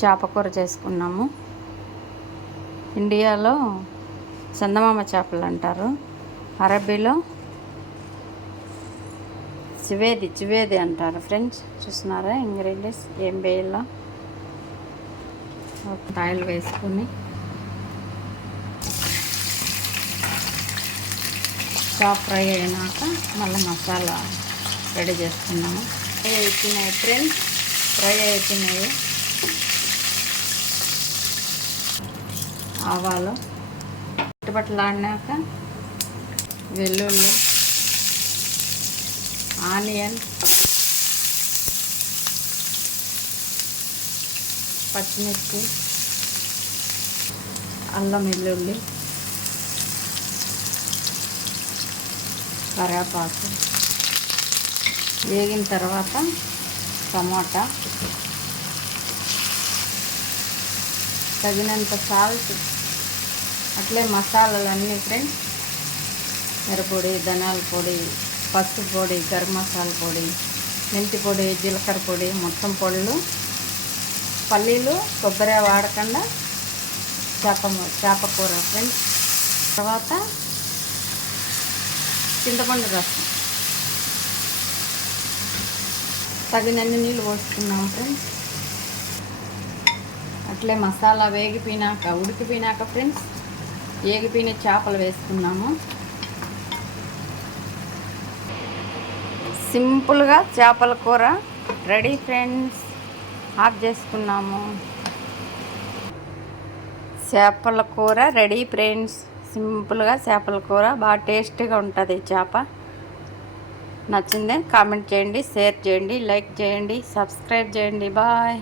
చేప కూర చేసుకున్నాము. ఇండియాలో చందమామ చేపలు అంటారు. అరబీలో చివేది చివేది అంటారు. ఫ్రెండ్స్ చూస్తున్నారా ఇంగ్రీడియంట్స్ ఏం వేయాలో? ఆయిల్ వేసుకుని చాప్ ఫ్రై అయినాక మళ్ళీ మసాలా రెడీ చేసుకున్నాము. ఫ్రై అయిపోయినాయి ఫ్రెండ్స్. ఫ్రై అయిపోయినాయి. ఆవాలు. పట్టుబట్టలాడినాక వెల్లుల్లి ఆనియన్ పచ్చిమిర్చి అల్లం వెల్లుల్లి కరివేపాకు. వేగిన తర్వాత టమాటా. తగినంత సాల్ట్ అట్లే మసాలాలన్నీ ఫ్రెండ్స్. మిరపొడి ధనాల పొడి పసుపు పొడి గరం మసాలా పొడి మెంతి పొడి జీలకర్ర పొడి మొత్తం పళ్ళు పల్లీలు కొబ్బరి వాడకుండా చేప చేప కూర ఫ్రెండ్స్. తర్వాత చింతపండు రసం. తగినన్ని నీళ్ళు పోసుకున్నాం ఫ్రెండ్స్. అట్లే మసాలా వేగిపోయినాక ఉడికిపోయినాక ఫ్రెండ్స్ ఏగిపోయిన చేపలు వేసుకున్నాము. సింపుల్గా చేపల కూర రెడీ ఫ్రెండ్స్. ఆఫ్ చేసుకున్నాము. చేపల కూర రెడీ ఫ్రెండ్స్. సింపుల్గా చేపల కూర బాగా టేస్ట్గా ఉంటుంది చేప. నచ్చిందే కామెంట్ చేయండి షేర్ చేయండి లైక్ చేయండి సబ్స్క్రైబ్ చేయండి. బాయ్.